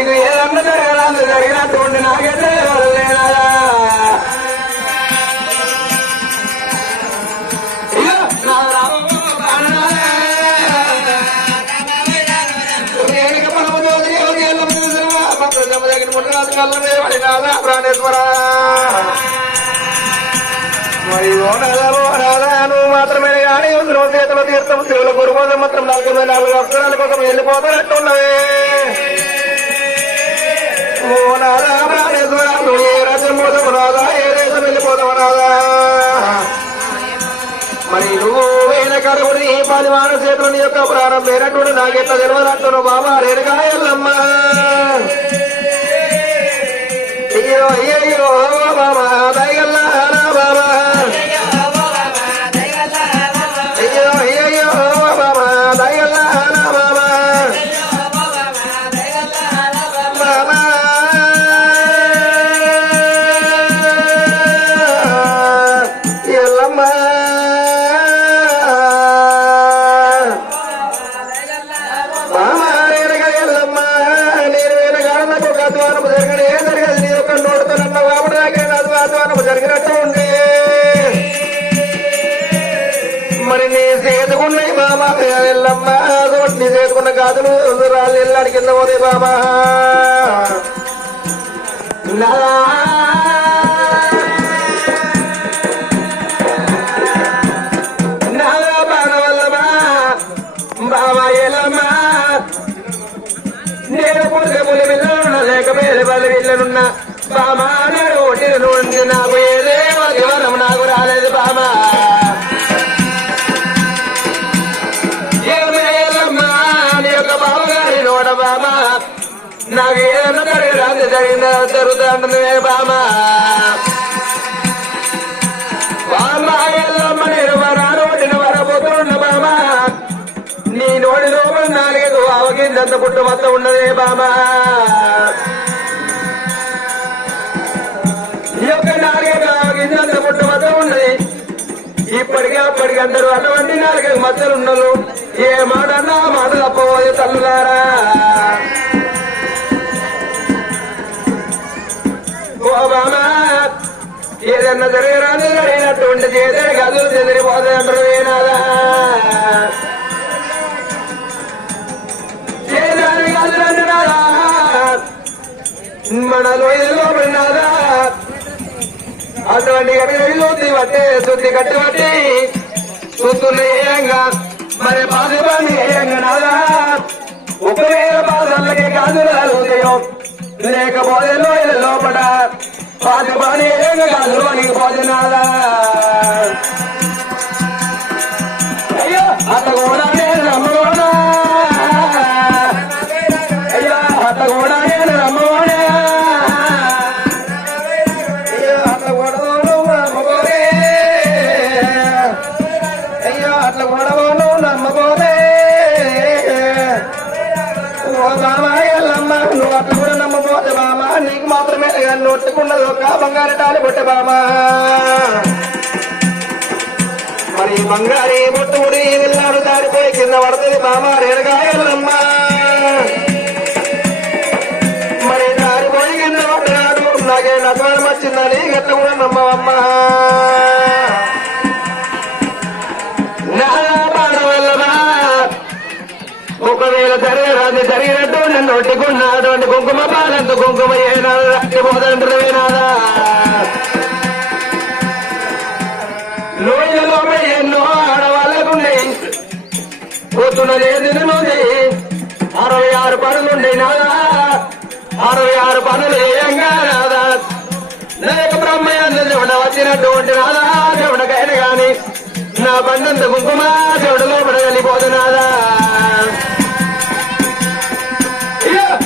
నీకు ఏదన్నా జరగడానికి జరిగినటువంటి నాకైతే లేనాదా ప్రాణేశ్వరా మరి నువ్వు మాత్రమే కానీ చేతుల తీర్థం శివుల గురు కోసం మాత్రం 4 అక్షరాల కోసం వెళ్ళిపోతానట్టున్నవే ఓ నాదా ప్రాణేశ్వర నువ్వు ఏ రాజ్యం పోతావు నాదా ఏ దేశం వెళ్ళిపోతావు నాదా మరి నువ్వు వేల కరుగుడి 10 వాన చేతుల నీ యొక్క ప్రాణం లేనటువంటి నాకెట్లా తెలియదంటున్నావు బాబా రేణుగా ఎల్లమ్మా అయ్యో అయ్యో బాబా దయగల్లా బాబా అయ్యో అయ్యో బాబా దయగల్లా బాబా బాబా ఎల్లమ్మ బాబా రేణుగా ఎల్లమ్మ నేను వేనగాడలకు ఒక ద్వారము జరగనే జరగదు నీ యొక్క నోడుతున్న బాబుడు దగ్గర ద్వారము జరిగినట్టు ఉంది మరి నీ చేతుకున్నాయి బాబా ఎల్లమ్మ నీ చేతుకున్న గాజులు రాళ్ళు ఎల్లాడి కింద పోతాయి బాబా బాబా ఎల్లమ్మ నేను పులిసే పులి పిల్లలున్నా లేక పేరు వాళ్ళ పిల్లలున్నా బామా నేను ఒట్టిన నుండి నాకు ఏదేమో వివరం నాకు రాలేదు బామా ఏమేలమ్మా నీ యొక్క బావగారి నోట బామా నాకు ఏదన్నా జరగడానికి జరిగిందా జరుగుతుంటుంది బామా బామా ఎల్లమ్మ నేను వరానోటిన వరబోతున్న బామా నీ నోటి లోపల 4 అవగిందంత పుట్టు మొత్తం ఉన్నదే బామా ఈ యొక్క 4 అవగిందంత పుట్టు మొత్తం ఉన్నది ఇప్పటికే అప్పటికి అందరూ అటువంటి 4 మధ్యలు ఉన్నలు ఏ మాట అన్నా మాట తప్పబోయే తల్లులారా ఓ బామా ఏదన్నా జరగరాదు జరిగినటువంటి చేదరి గదులు చెదిరిపోతాయి అంటారు ఏనాదా మన లోయలో పడినాదా అటువంటి శుద్ధి పట్టే శుద్ధి కట్టబట్టి చూస్తున్నాయంగా మరి పాదపాన్ని నాదా ఒకవేళ పాదాలకి గాజులు ఉదయం లేకపోతే లోయల లోపల పాదపాన్ని గాజులు మనకి పోతున్నాదా అయ్యో అట్ట కూడా నేను నమ్మకూడదా అయ్యో అట్ట కూడా నేను నమ్మకూడదా అయ్యో అట్ల గొడవను నమ్మకోరే అయ్యో అట్ల గొడవను నమ్మకోరే ఓ బామా ఎల్లమ్మ నువ్వు అట్ల కూడా నమ్మబోతే బామా నీకు మాత్రమే నొట్టుకున్నది ఒక బంగారు తాలి పొట్టే బామా మరి బంగారీ బొట్టుడి వెళ్ళాడు దారిపోయి కింద పడుతుంది బామా రేణుగా ఎల్లమ్మ మరి దారిపోయి కింద పడ్డాడు నాకే నగరం వచ్చిందని గట్ల కూడా నమ్మవమ్మా ఒకవేళ జరగరాది జరిగినట్టు నన్ను ఒట్టుకున్నాటువంటి కుంకుమ పాలంత కుంకుమ ఏనాడు రాకపోదంటారు ఏనాదా లోయలో ఎన్నో ఆడవాళ్ళకుండే పొద్దున లేని నుండి 66 పనులుండే నాదా 66 పనులు ఏయంగా నాదా లేక బ్రహ్మయ్య చెవుడ వచ్చినటువంటి నాదా చెవుడకైనా గాని నా బండంత కుంకుమ చెవుడలో పడగలిపోతున్నాదా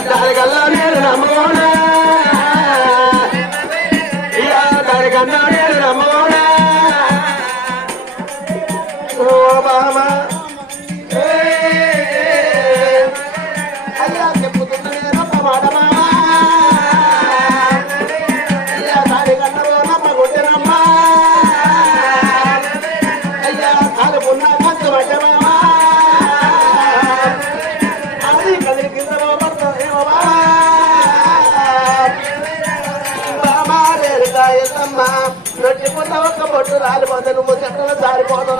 దానికల్లా నేను నమ్మకోనా దానికన్నా నేను నమ్మకోనా ఓ బామా అయ్యా చెప్పుతున్నా నమ్మ మాట మామా అయ్యా దానికన్నా నమ్మ కొట్టినమ్మా అయ్యా కాదు పున్నా ఖర్చు పడ్డమామా అది కదిలి కింద బాబా రొట్టెకున్న ఒక్క పొట్టు రాలిపోతే నువ్వు చెక్కలు జారిపోతావు